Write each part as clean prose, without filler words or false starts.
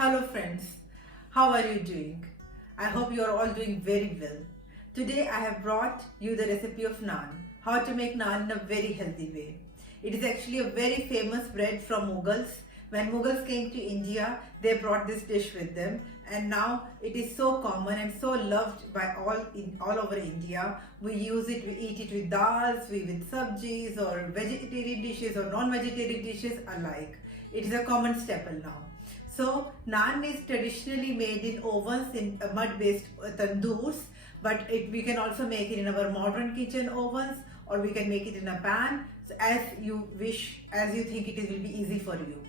Hello friends, how are you doing? I hope you are all doing very well. Today I have brought you the recipe of naan, how to make naan in a very healthy way. It is actually a very famous bread from Mughals. When Mughals came to India, they brought this dish with them and now it is so common and so loved by all over India. We use it, we eat it with dals, with sabjis or vegetarian dishes or non-vegetarian dishes alike. It is a common staple now. So naan is traditionally made in ovens in mud-based tandoors, but we can also make it in our modern kitchen ovens, or we can make it in a pan, so as you wish, as you think it will be easy for you.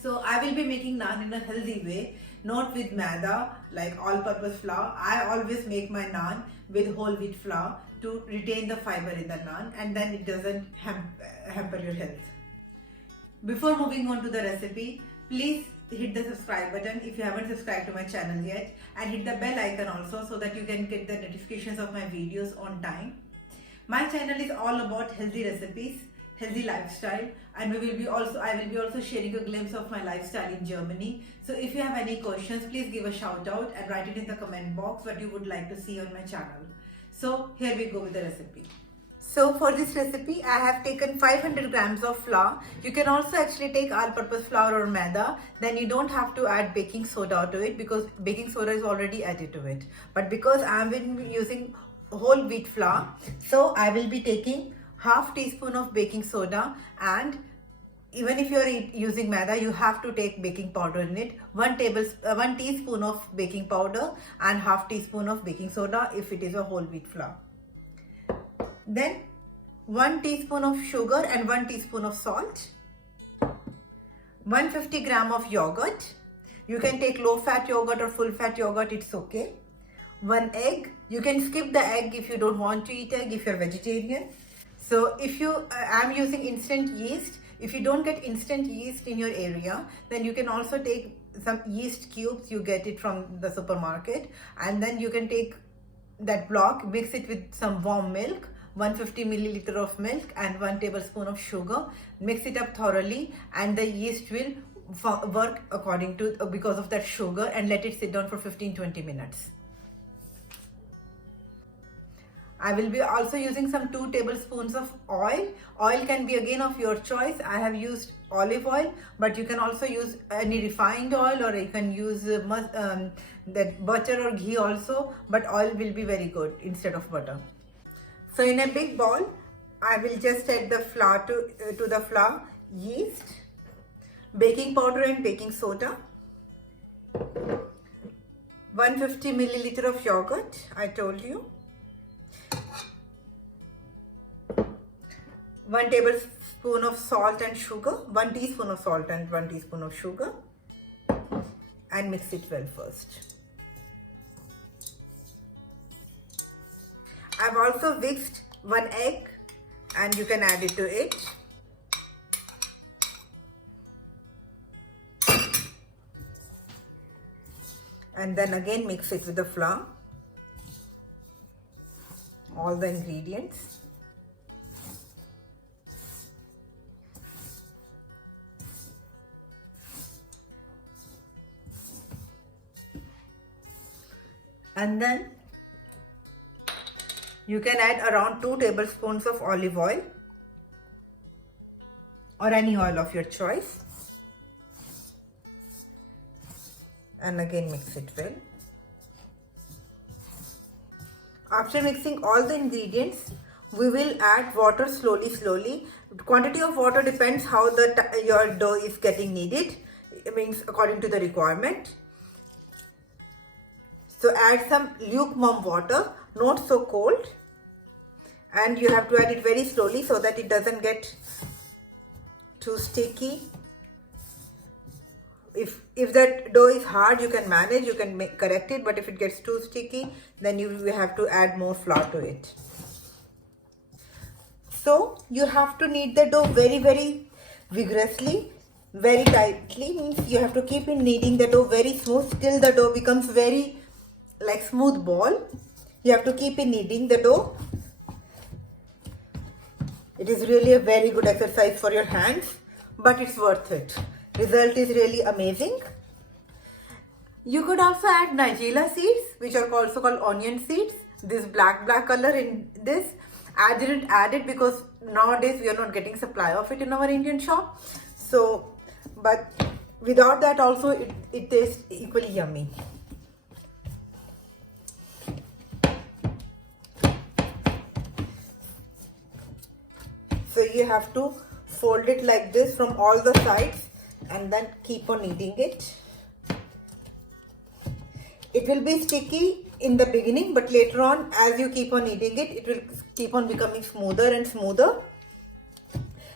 So I will be making naan in a healthy way, not with maida like all-purpose flour. I always make my naan with whole wheat flour to retain the fiber in the naan, and then it doesn't hamper your health. Before moving on to the recipe, please hit the subscribe button if you haven't subscribed to my channel yet, and hit the bell icon also so that you can get the notifications of my videos on time. My channel is all about healthy recipes, healthy lifestyle, and I will be also sharing a glimpse of my lifestyle in Germany. So if you have any questions, please give a shout out and write it in the comment box what you would like to see on my channel. So here we go with the recipe. So for this recipe, I have taken 500 grams of flour. You can also actually take all-purpose flour or maida. Then you don't have to add baking soda to it because baking soda is already added to it. But because I am using whole wheat flour, so I will be taking half teaspoon of baking soda, and even if you are using maida, you have to take baking powder in it. 1 teaspoon of baking powder and half teaspoon of baking soda if it is a whole wheat flour. Then 1 teaspoon of sugar and 1 teaspoon of salt. 150 gram of yogurt. You can take low fat yogurt or full fat yogurt, it's okay. 1 egg. You can skip the egg if you don't want to eat egg if you're vegetarian. So if I'm using instant yeast. If you don't get instant yeast in your area, then you can also take some yeast cubes. You get it from the supermarket, and then you can take that block, mix it with some warm milk, 150 milliliter of milk and 1 tablespoon of sugar. Mix it up thoroughly, and the yeast will work according to because of that sugar, and let it sit down for 15-20 minutes. I will be also using some 2 tablespoons of oil. Oil can be again of your choice. I have used olive oil, but you can also use any refined oil, or you can use that butter or ghee also, but oil will be very good instead of butter. So in a big bowl, I will just add the flour to the flour, yeast, baking powder and baking soda, 150 milliliter of yogurt, I told you, 1 tablespoon of salt and sugar, 1 teaspoon of salt and 1 teaspoon of sugar, and mix it well first. I've also whisked 1 egg, and you can add it to it. And then again mix it with the flour, all the ingredients. And then you can add around 2 tablespoons of olive oil or any oil of your choice, and again mix it well. After mixing all the ingredients, we will add water slowly. The quantity of water depends how your dough is getting kneaded. It means according to the requirement. So add some lukewarm water, not so cold, and you have to add it very slowly so that it doesn't get too sticky. If that dough is hard, you can manage, you can correct it, but if it gets too sticky, then you will have to add more flour to it. So you have to knead the dough very vigorously, very tightly. Means you have to keep in kneading the dough very smooth till the dough becomes very like smooth ball. You have to keep in kneading the dough. It is really a very good exercise for your hands, but it's worth it. Result is really amazing. You could also add nigella seeds, which are also called onion seeds. This black color in this. I didn't add it because nowadays we are not getting supply of it in our Indian shop. So, but without that also it tastes equally yummy. So you have to fold it like this from all the sides and then keep on kneading it. It will be sticky in the beginning, but later on as you keep on kneading it, it will keep on becoming smoother and smoother.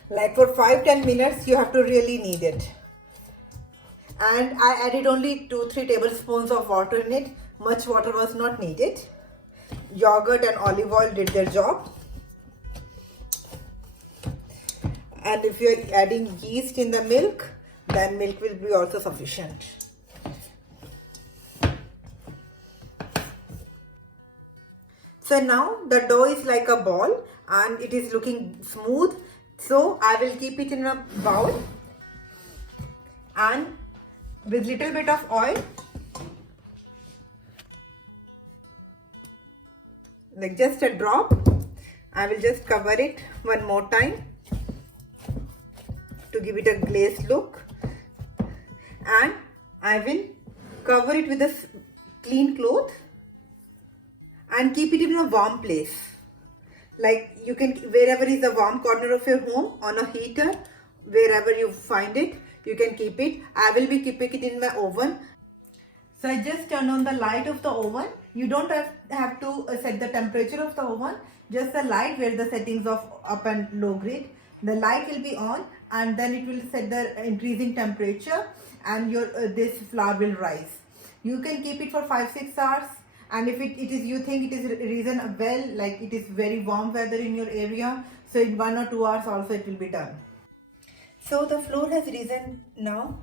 Like for 5-10 minutes you have to really knead it. And I added only 2-3 tablespoons of water in it. Much water was not needed. Yogurt and olive oil did their job. And if you are adding yeast in the milk, then milk will be also sufficient. So now the dough is like a ball and it is looking smooth. So I will keep it in a bowl and with little bit of oil, like just a drop, I will just cover it one more time to give it a glazed look, and I will cover it with a clean cloth and keep it in a warm place. Like you can, wherever is the warm corner of your home, on a heater, wherever you find it, you can keep it. I will be keeping it in my oven. So I just turn on the light of the oven. You don't have to set the temperature of the oven, just the light where the settings of up and low grid. The light will be on and then it will set the increasing temperature and your this flour will rise. You can keep it for 5-6 hours, and if it is, you think it is risen well, like it is very warm weather in your area, so in 1 or 2 hours also it will be done. So the flour has risen now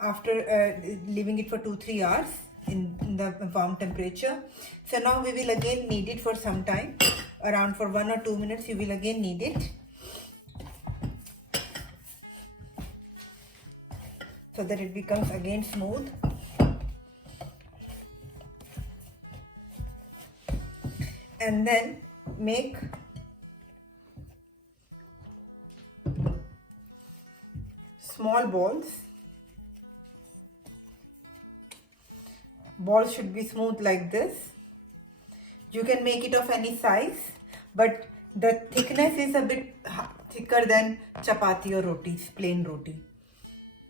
after leaving it for 2-3 hours in the warm temperature. So now we will again knead it for some time, around for 1 or 2 minutes you will again knead it, so that it becomes again smooth. And then make small balls. Balls should be smooth like this. You can make it of any size, but the thickness is a bit thicker than chapati or rotis, plain roti.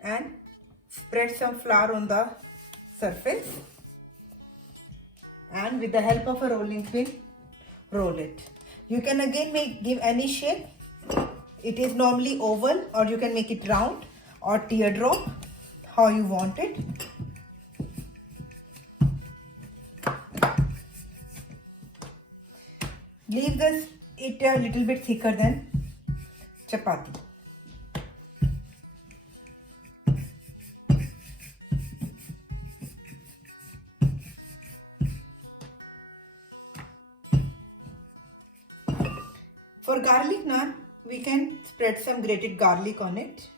And spread some flour on the surface, and with the help of a rolling pin, roll it. You can again give any shape. It is normally oval, or you can make it round or teardrop, how you want it. Leave it a little bit thicker than chapati. For garlic naan, we can spread some grated garlic on it.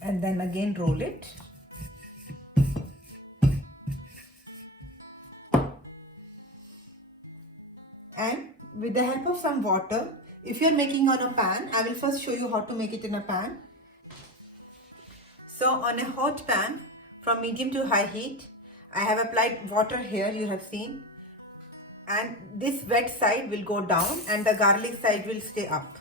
And then again roll it. And with the help of some water, if you are making on a pan, I will first show you how to make it in a pan. So on a hot pan from medium to high heat, I have applied water here, you have seen, and this wet side will go down and the garlic side will stay up.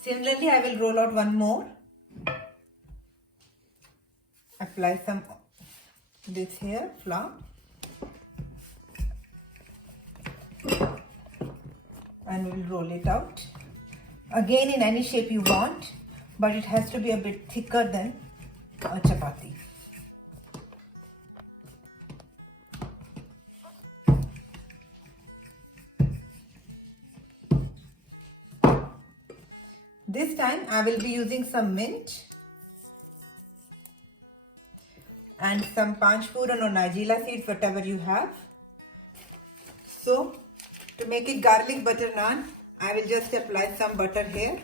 Similarly, I will roll out one more. Apply some this here flour and we will roll it out. Again in any shape you want, but it has to be a bit thicker than a chapati. This time I will be using some mint and some panchpooran or nigella seeds, whatever you have. So to make it garlic butter naan, I will just apply some butter here.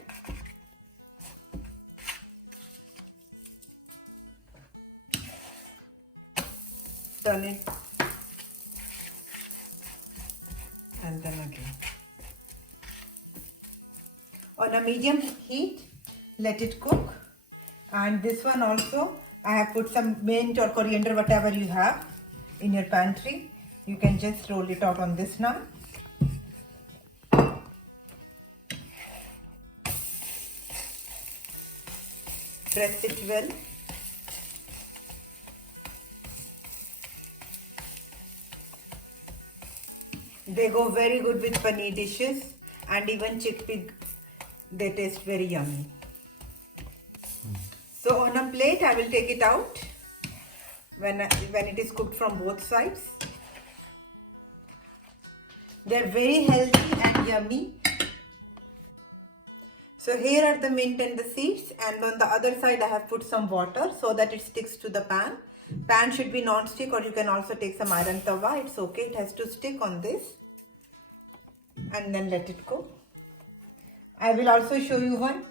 Turn it and then again. On a medium heat, let it cook. And this one also, I have put some mint or coriander, whatever you have in your pantry. You can just roll it out on this naan. Press it well. They go very good with paneer dishes and even chickpea. They taste very yummy. So on a plate, I will take it out when it is cooked from both sides. They are very healthy and yummy. So here are the mint and the seeds, and on the other side I have put some water so that it sticks to the pan. Pan should be non-stick, or you can also take some iron tawa. It's okay, it has to stick on this. And then let it go. I will also show you one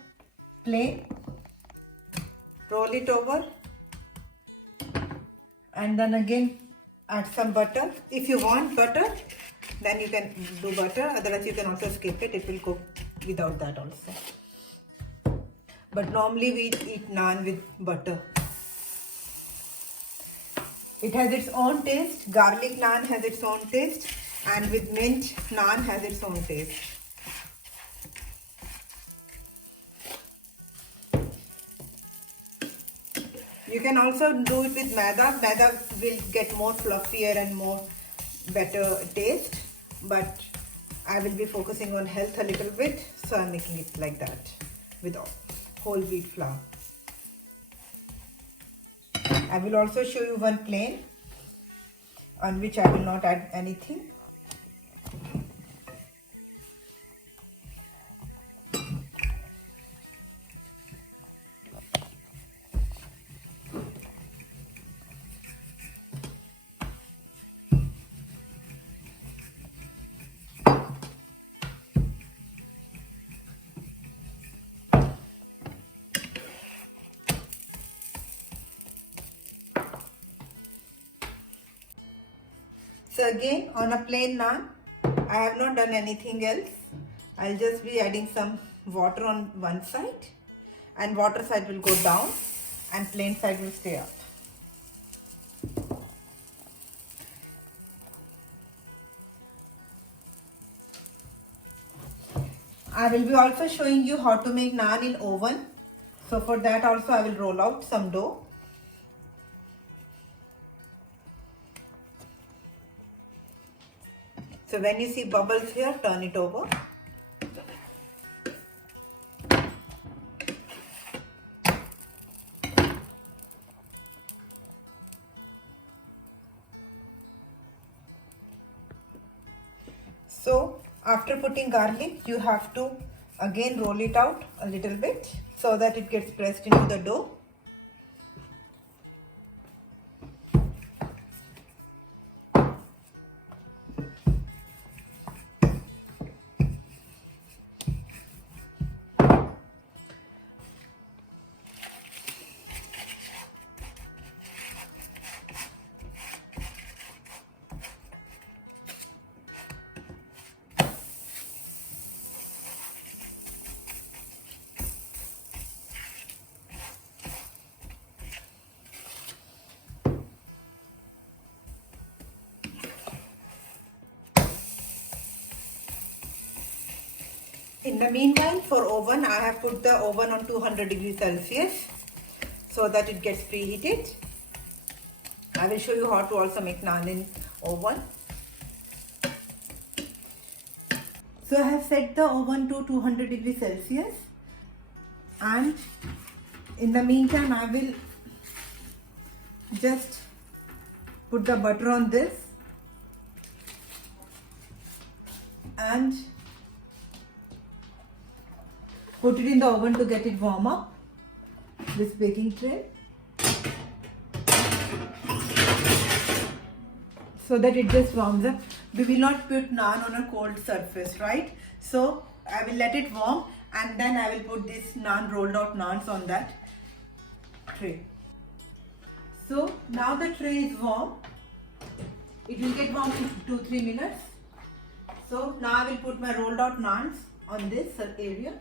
plain. Roll it over and then again add some butter. If you want butter, then you can do butter, otherwise you can also skip it. It will cook without that also. But normally we eat naan with butter. It has its own taste. Garlic naan has its own taste, and with mint naan has its own taste. You can also do it with maida. Maida will get more fluffier and more better taste, but I will be focusing on health a little bit, so I'm making it like that with whole wheat flour. I will also show you one plain on which I will not add anything. So again, on a plain naan, I have not done anything else. I'll just be adding some water on one side, and water side will go down and plain side will stay up. I will be also showing you how to make naan in oven. So for that also I will roll out some dough. So when you see bubbles here, turn it over. So after putting garlic, you have to again roll it out a little bit so that it gets pressed into the dough. In the meanwhile, for oven, I have put the oven on 200 degrees Celsius so that it gets preheated. I will show you how to also make naan in oven. So I have set the oven to 200 degrees Celsius, and in the meantime I will just put the butter on this and put it in the oven to get it warm up, this baking tray, so that it just warms up we will not put naan on a cold surface, right? So I will let it warm and then I will put this naan, rolled out naans on that tray. So now the tray is warm. It will get warm in 2-3 minutes. So now I will put my rolled out naans on this area.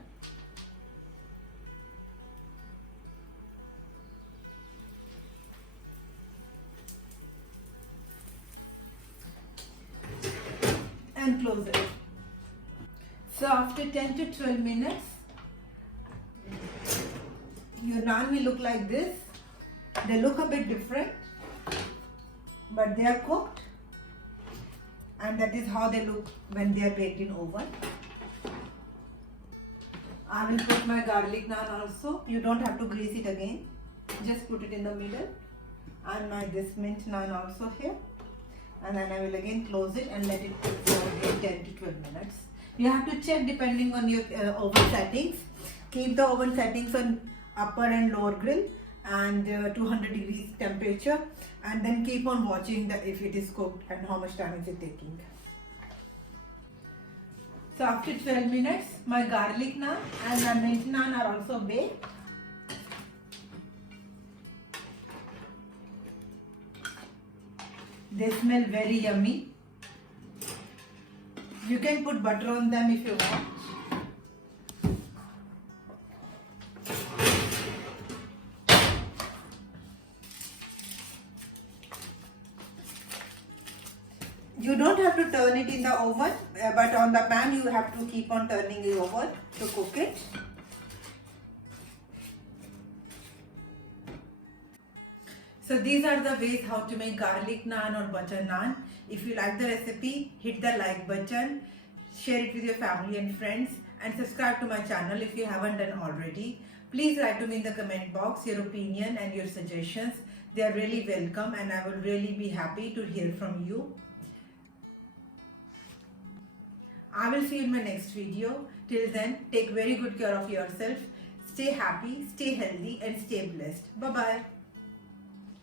And close it. So after 10 to 12 minutes, your naan will look like this. They look a bit different, but they are cooked, and that is how they look when they are baked in oven. I will put my garlic naan also. You don't have to grease it again. Just put it in the middle, and my this mint naan also here. And then I will again close it and let it cook for 10 to 12 minutes. You have to check depending on your oven settings. Keep the oven settings on upper and lower grill and 200 degrees temperature, and then keep on watching that if it is cooked and how much time is it taking. So after 12 minutes, my garlic naan and my mint naan are also baked. They smell very yummy. You can put butter on them if you want. You don't have to turn it in the oven, but on the pan you have to keep on turning it over to cook it. So these are the ways how to make garlic naan or butter naan. If you like the recipe, hit the like button, share it with your family and friends, and subscribe to my channel if you haven't done already. Please write to me in the comment box your opinion and your suggestions. They are really welcome and I will really be happy to hear from you. I will see you in my next video. Till then, take very good care of yourself. Stay happy, stay healthy and stay blessed. Bye-bye.